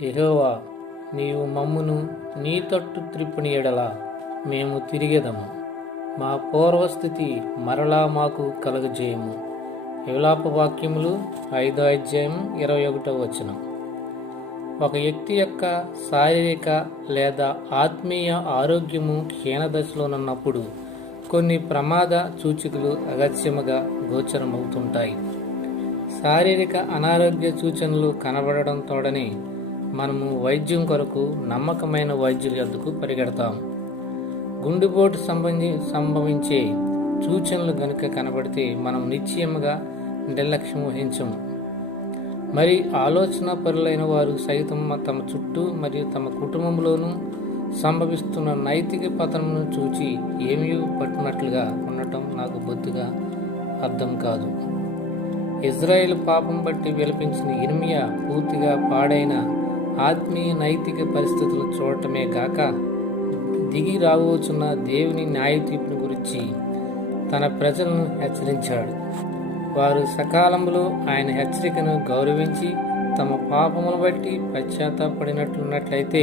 యెహోవా, నీవు మమ్మును నీ తట్టు త్రిప్పుని ఎడల మేము తిరిగెదము. మా పూర్వస్థితి మరలా మాకు కలుగజేయము. విలాప వాక్యములు 5వ అధ్యాయం 21వ వచనం. ఒక వ్యక్తి యొక్క శారీరక లేదా ఆత్మీయ ఆరోగ్యము క్షీణదశలోనున్నప్పుడు కొన్ని ప్రమాద సూచికలు అగత్యముగా గోచరమవుతుంటాయి. శారీరక అనారోగ్య సూచనలు కనబడడం తోడనే మనము వైద్యం కొరకు నమ్మకమైన వైద్యుల యొద్దకు పరిగెడతాం. గుండెపోటు సంభవించే సూచనలు గనుక కనబడితే మనం నిశ్చయముగా నిర్లక్ష్యం వహించము. మరి ఆలోచన పరులైన వారు సైతం తమ చుట్టూ మరియు తమ కుటుంబంలోనూ సంభవిస్తున్న నైతిక పతనమును చూచి ఏమీ పట్టినట్లుగా ఉండటం నాకు బొత్తిగా అర్థం కాదు. ఇజ్రాయేల్ పాపం బట్టి విలపించిన ఇర్మియా పూర్తిగా పాడైన ఆత్మీయ నైతిక పరిస్థితులు చూడటమే గాక దిగి రావచ్చున్న దేవుని న్యాయ తీర్పుని గురించి తన ప్రజలను హెచ్చరించాడు. వారు సకాలంలో ఆయన హెచ్చరికను గౌరవించి తమ పాపములు బట్టి పశ్చాత్తాపడినట్లున్నట్లయితే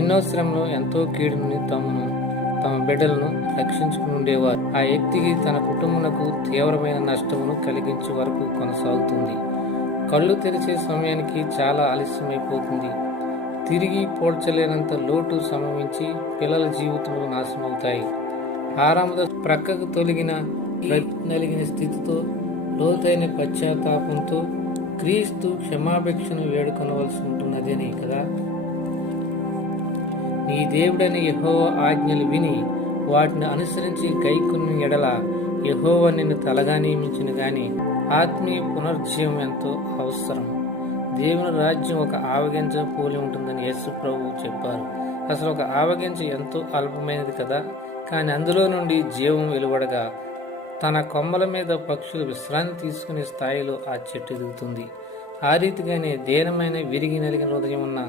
ఎన్నో శ్రమలు ఎంతో కీడుని తమ బిడ్డలను రక్షించుకుని ఉండేవారు. ఆ వ్యక్తికి తన కుటుంబమునకు తీవ్రమైన నష్టమును కలిగించే వరకు కొనసాగుతుంది. కళ్ళు తెరిచే సమయానికి చాలా ఆలస్యమైపోతుంది. తిరిగి పోడ్చలేనంత లోటు సంభవించి పిల్లల జీవితంలో నాశనమవుతాయి. ఆరంభ ప్రక్కకు నలిగిన స్థితితో లోతైన పశ్చాత్తాపంతో క్రీస్తు క్షమాభిక్షను వేడుకొనవలసి ఉంటున్నదని కదా. నీ దేవుడని యెహోవా ఆజ్ఞలు విని వాటిని అనుసరించి గైకొన్న ఎడల యెహోవా నిన్ను తలగా నియమించిన గాని ఆత్మీయ పునర్జీవం ఎంతో అవసరం. దేవుని రాజ్యం ఒక ఆవగింజ పోలి ఉంటుందని యేసు ప్రభువు చెప్పారు. అసలు ఒక ఆవగింజ ఎంతో అల్పమైనది కదా, కానీ అందులో నుండి జీవం వెలువడగా తన కొమ్మల మీద పక్షులు విశ్రాంతి తీసుకునే స్థాయిలో ఆ చెట్టు ఎదుగుతుంది. ఆ రీతిగానే దీనమైన విరిగి నలిగిన హృదయం ఉన్న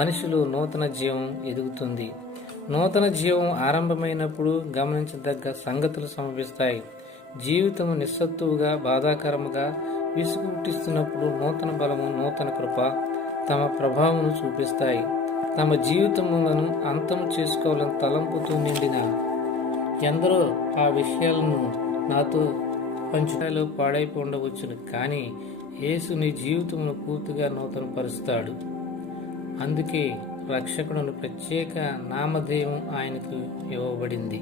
మనిషిలో నూతన జీవం ఎదుగుతుంది. నూతన జీవం ఆరంభమైనప్పుడు గమనించదగ్గ సంగతులు సంభవిస్తాయి. జీవితము నిస్సత్తువుగా బాధాకరముగా విసుగు పుట్టిస్తున్నప్పుడు నూతన బలము నూతన కృప తమ ప్రభావమును చూపిస్తాయి. తమ జీవితములను అంతం చేసుకోవాలని తలంపుతూ నిండిన ఎందరో ఆ విషయాలను నాతో పంచులో పాడైపో ఉండవచ్చును, కానీ యేసు నీ జీవితమును పూర్తిగా నూతన పరుస్తాడు. అందుకే రక్షకుడును ప్రత్యేక నామధేయం ఆయనకు ఇవ్వబడింది.